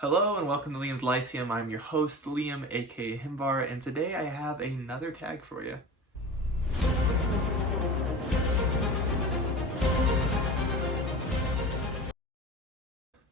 Hello and welcome to Liam's Lyceum. I'm your host, Liam, aka Himbar, and today I have another tag for you.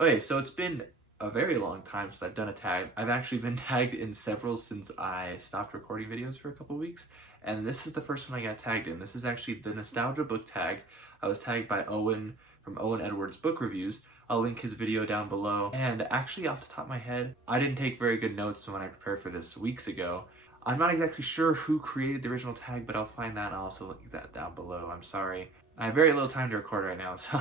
Okay, so it's been a very long time since I've done a tag. I've actually been tagged in several since I stopped recording videos for a couple weeks, and this is the first one I got tagged in. This is actually the Nostalgia book tag. I was tagged by Owen from Owen Edwards Book Reviews. I'll link his video down below. And actually, off the top of my head, I didn't take very good notes when I prepared for this weeks ago. I'm not exactly sure who created the original tag, but I'll find that and I'll also link that down below. I'm sorry. I have very little time to record right now, so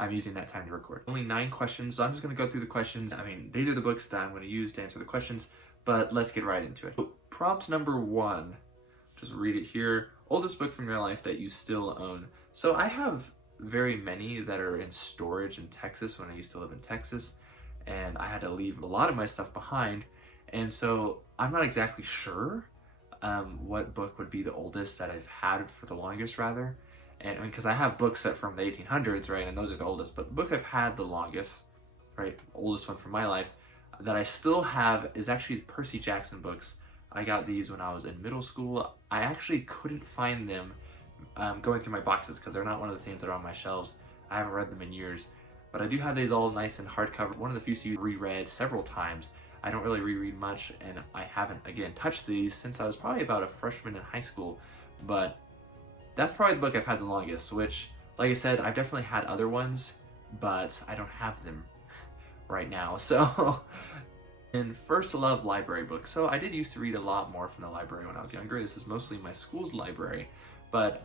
I'm using that time to record. Only 9 questions, so I'm just going to go through the questions. I mean, these are the books that I'm going to use to answer the questions, but let's get right into it. So, prompt number 1, just read it here. Oldest book from your life that you still own. So I have very many that are in storage in Texas when I used to live in Texas, and I had to leave a lot of my stuff behind, and so I'm not exactly sure what book would be the oldest that I've had for the longest, rather. And I mean, because I have books that from the 1800s, right, and those are the oldest, but the book I've had the longest, right, oldest one from my life, that I still have is actually Percy Jackson books. I got these when I was in middle school. I actually couldn't find them going through my boxes because they're not one of the things that are on my shelves. I haven't read them in years, but I do have these all nice and hardcover. One of the few series reread several times. I don't really reread much, and I haven't, again, touched these since I was probably about a freshman in high school, but that's probably the book I've had the longest, which, like I said, I've definitely had other ones, but I don't have them right now, so. And first love, library books. So I did used to read a lot more from the library when I was younger. This is mostly my school's library, but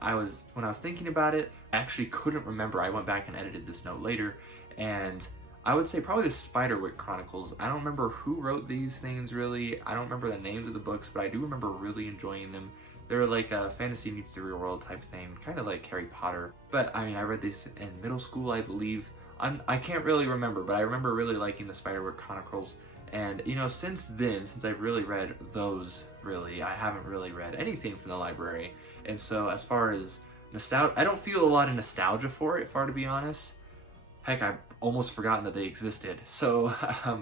when I was thinking about it, I actually couldn't remember. I went back and edited this note later, and I would say probably the Spiderwick Chronicles. I don't remember who wrote these things really. I don't remember the names of the books, but I do remember really enjoying them. They're like a fantasy meets the real world type thing, kind of like Harry Potter. But I mean, I read these in middle school, I believe. I can't really remember, but I remember really liking the Spiderwick Chronicles. And you know, since then, since I've really read those, I haven't really read anything from the library. And so as far as nostalgia, I don't feel a lot of nostalgia for it, if I were to be honest. Heck, I've almost forgotten that they existed. So,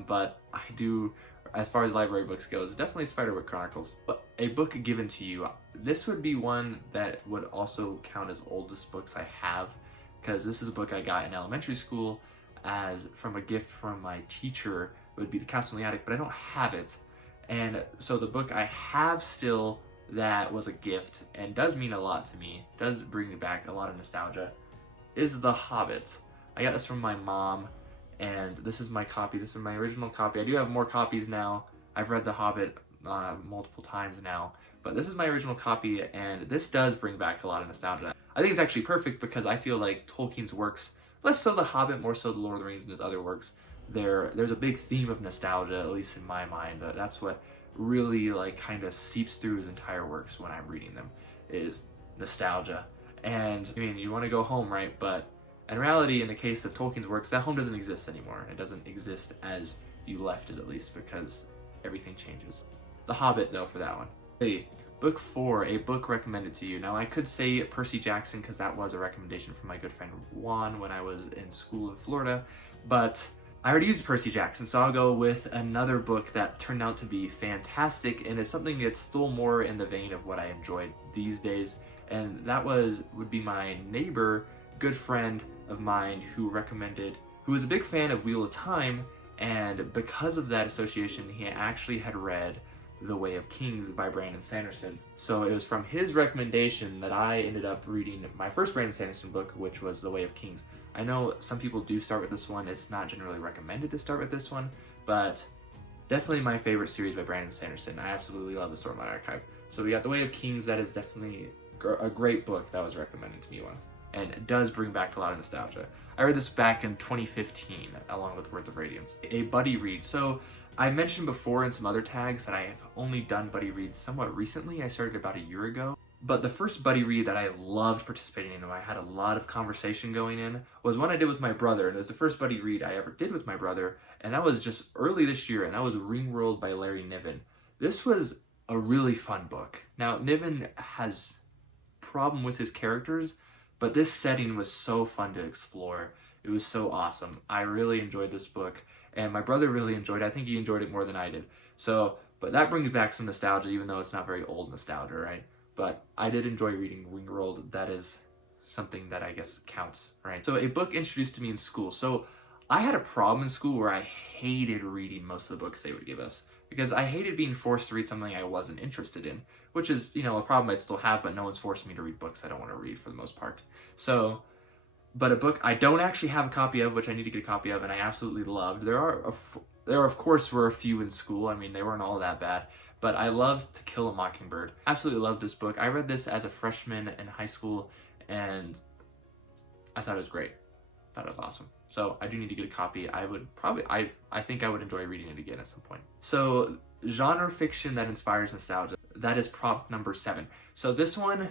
but I do, as far as library books goes, definitely Spiderwick Chronicles. But a book given to you, this would be one that would also count as oldest books I have, because this is a book I got in elementary school as from a gift from my teacher. It would be The Castle in the Attic, but I don't have it. And so the book I have still that was a gift and does mean a lot to me, does bring me back a lot of nostalgia, is The Hobbit. I got this from my mom, and this is my copy. This is my original copy. I do have more copies now. I've read The Hobbit multiple times now, but this is my original copy, and this does bring back a lot of nostalgia. I think it's actually perfect because I feel like Tolkien's works, less so The Hobbit, more so The Lord of the Rings and his other works, there's a big theme of nostalgia, at least in my mind. That's what really like kind of seeps through his entire works when I'm reading them, is nostalgia. And I mean, you want to go home, right? But in reality, in the case of Tolkien's works, that home doesn't exist anymore. It doesn't exist as you left it, at least, because everything changes. The Hobbit, though, for that one. Hey, book 4, a book recommended to you. Now, I could say Percy Jackson, because that was a recommendation from my good friend Juan when I was in school in Florida, but I already used Percy Jackson, so I'll go with another book that turned out to be fantastic, and is something that's still more in the vein of what I enjoyed these days, and that would be my neighbor, good friend of mine, who was a big fan of Wheel of Time, and because of that association, he actually had read The Way of Kings by Brandon Sanderson. So it was from his recommendation that I ended up reading my first Brandon Sanderson book, which was The Way of Kings. I know some people do start with this one. It's not generally recommended to start with this one, but definitely my favorite series by Brandon Sanderson. I absolutely love the Stormlight Archive. So we got The Way of Kings. That is definitely a great book that was recommended to me once, and it does bring back a lot of nostalgia. I read this back in 2015 along with Words of Radiance. A buddy read. So I mentioned before in some other tags that I have only done buddy reads somewhat recently. I started about a year ago. But the first buddy read that I loved participating in, and I had a lot of conversation going in, was one I did with my brother, and it was the first buddy read I ever did with my brother, and that was just early this year, and that was Ringworld by Larry Niven. This was a really fun book. Now, Niven has problem with his characters, but this setting was so fun to explore. It was so awesome. I really enjoyed this book, and my brother really enjoyed it. I think he enjoyed it more than I did. So, but that brings back some nostalgia, even though it's not very old nostalgia, right? But I did enjoy reading Wingworld. That is something that I guess counts, right? So a book introduced to me in school. So I had a problem in school where I hated reading most of the books they would give us because I hated being forced to read something I wasn't interested in, which is, you know, a problem I'd still have, but no one's forcing me to read books I don't want to read for the most part. So, but a book I don't actually have a copy of, which I need to get a copy of, and I absolutely loved. There of course were a few in school. I mean, they weren't all that bad, but I loved To Kill a Mockingbird. Absolutely loved this book. I read this as a freshman in high school, and I thought it was great. I thought it was awesome. So I do need to get a copy. I would probably, I think I would enjoy reading it again at some point. So genre fiction that inspires nostalgia. That is prompt number 7. So this one,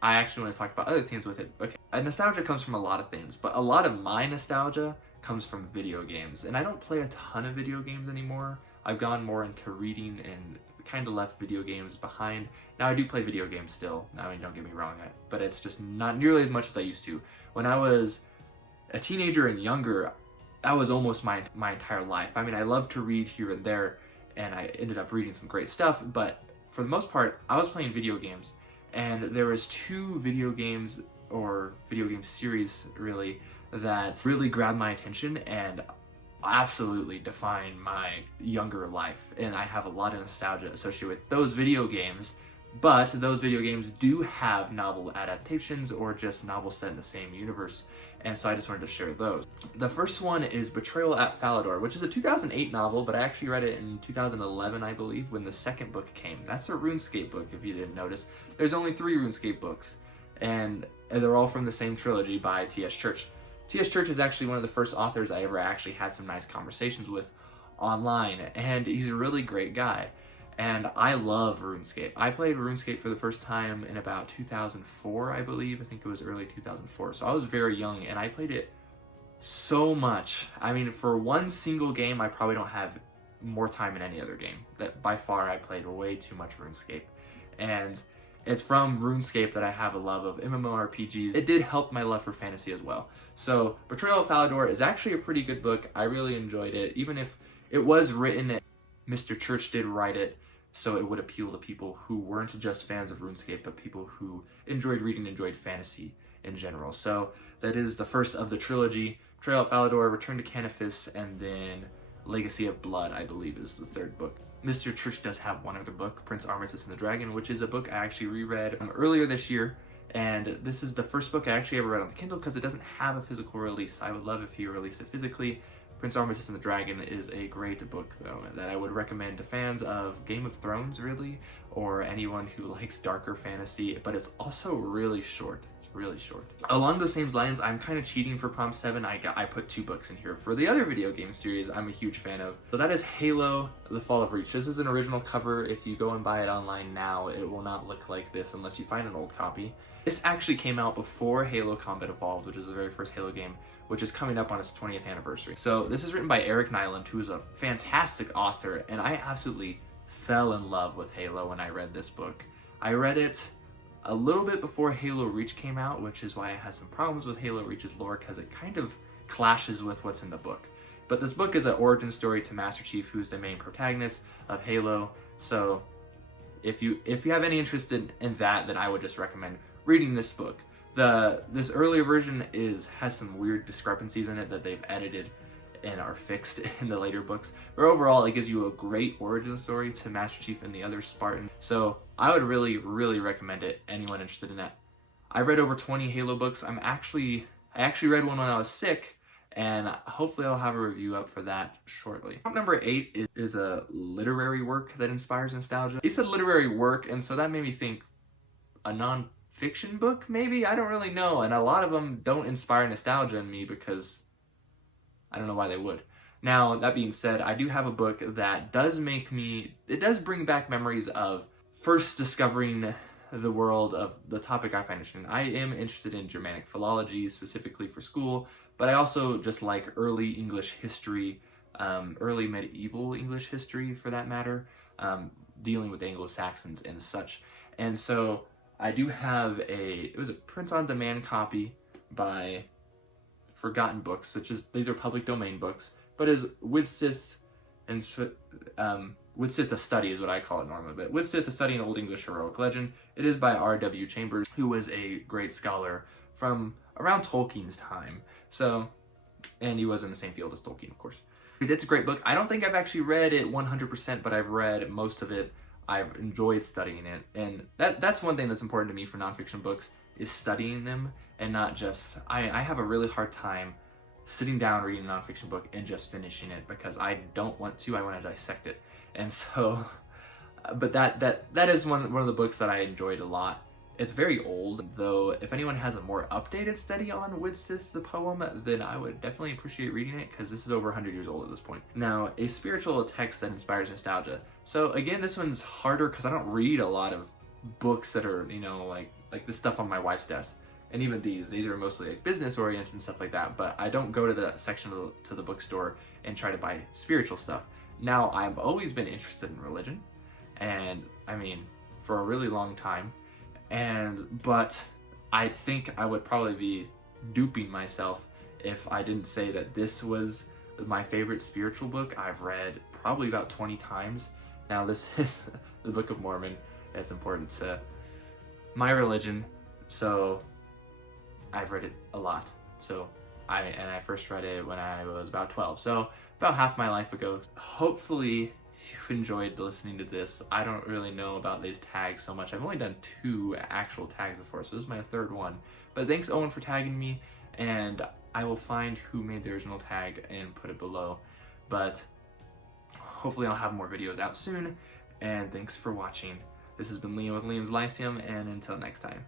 I actually want to talk about other things with it. Okay, nostalgia comes from a lot of things, but a lot of my nostalgia comes from video games. And I don't play a ton of video games anymore. I've gone more into reading and kind of left video games behind. Now I do play video games still. I mean, don't get me wrong, but it's just not nearly as much as I used to. When I was a teenager and younger, that was almost my entire life. I mean, I loved to read here and there, and I ended up reading some great stuff, but for the most part, I was playing video games. And there was 2 video games, or video game series really, that really grabbed my attention and absolutely defined my younger life. And I have a lot of nostalgia associated with those video games, but those video games do have novel adaptations or just novels set in the same universe. And so I just wanted to share those. The first one is Betrayal at Falador, which is a 2008 novel, but I actually read it in 2011, I believe, when the second book came. That's a RuneScape book, if you didn't notice. There's only 3 RuneScape books, and they're all from the same trilogy by T.S. Church. T.S. Church is actually one of the first authors I ever actually had some nice conversations with online, and he's a really great guy. And I love RuneScape. I played RuneScape for the first time in about 2004, I believe. I think it was early 2004. So I was very young, and I played it so much. I mean, for one single game, I probably don't have more time in any other game. That by far, I played way too much RuneScape. And it's from RuneScape that I have a love of MMORPGs. It did help my love for fantasy as well. So Betrayal at Falador is actually a pretty good book. I really enjoyed it, even if it was written, Mr. Church did write it, so it would appeal to people who weren't just fans of RuneScape, but people who enjoyed reading, enjoyed fantasy in general. So that is the first of the trilogy. Betrayal at Falador, Return to Canifis, and then Legacy of Blood, I believe, is the 3rd book. Mr. Church does have one other book, Prince Armistice and the Dragon, which is a book I actually reread earlier this year. And this is the first book I actually ever read on the Kindle because it doesn't have a physical release. I would love if you released it physically. Prince Armistice and the Dragon is a great book, though, that I would recommend to fans of Game of Thrones, really, or anyone who likes darker fantasy, but it's also really short. It's really short. Along those same lines, I'm kind of cheating for prompt 7. I put 2 books in here for the other video game series I'm a huge fan of. So that is Halo, The Fall of Reach. This is an original cover. If you go and buy it online now, it will not look like this unless you find an old copy. This actually came out before Halo Combat Evolved, which is the very first Halo game, which is coming up on its 20th anniversary. So this is written by Eric Nyland, who is a fantastic author, and I absolutely fell in love with Halo when I read this book. I read it a little bit before Halo Reach came out, which is why I had some problems with Halo Reach's lore, because it kind of clashes with what's in the book. But this book is an origin story to Master Chief, who's the main protagonist of Halo. So if you have any interest in that, then I would just recommend reading this book. This earlier version has some weird discrepancies in it that they've edited and are fixed in the later books. But overall, it gives you a great origin story to Master Chief and the other Spartans. So I would really, really recommend it, anyone interested in that. I've read over 20 Halo books. I actually read one when I was sick, and hopefully I'll have a review up for that shortly. Prompt number 8 is a literary work that inspires nostalgia. He said literary work, and so that made me think a non-fiction book, maybe? I don't really know, and a lot of them don't inspire nostalgia in me because I don't know why they would. Now, that being said, I do have a book that does bring back memories of first discovering the world of the topic I find interesting. I am interested in Germanic philology, specifically for school, but I also just like early English history, early medieval English history for that matter, dealing with Anglo-Saxons and such. And so I do have it was a print-on-demand copy by Forgotten Books, these are public domain books. but is Widsith and Widsith a Study is what I call it normally, but Widsith a Study in Old English Heroic Legend. It is by R.W. Chambers, who was a great scholar from around Tolkien's time. So, and he was in the same field as Tolkien, of course. It's a great book. I don't think I've actually read it 100%, but I've read most of it. I've enjoyed studying it, and that's one thing that's important to me for nonfiction books, is studying them, and not just, I have a really hard time sitting down reading a nonfiction book and just finishing it, because I don't want to, I want to dissect it. And so, but that is one of the books that I enjoyed a lot. It's very old, though if anyone has a more updated study on Widsith the poem, then I would definitely appreciate reading it, because this is over 100 years old at this point. Now, a spiritual text that inspires nostalgia. So again, this one's harder because I don't read a lot of books that are, you know, like the stuff on my wife's desk. And even these are mostly like business oriented and stuff like that, but I don't go to the section to the bookstore and try to buy spiritual stuff. Now, I've always been interested in religion, and I mean, for a really long time. But I think I would probably be duping myself if I didn't say that this was my favorite spiritual book I've read probably about 20 times. Now, this is the Book of Mormon. It's important to my religion, so I've read it a lot. So I first read it when I was about 12, so about half my life ago. Hopefully you enjoyed listening to this. I don't really know about these tags so much. I've only done 2 actual tags before, so this is my 3rd one. But thanks, Owen, for tagging me, and I will find who made the original tag and put it below. But hopefully I'll have more videos out soon, and thanks for watching. This has been Liam with Liam's Lyceum, and until next time.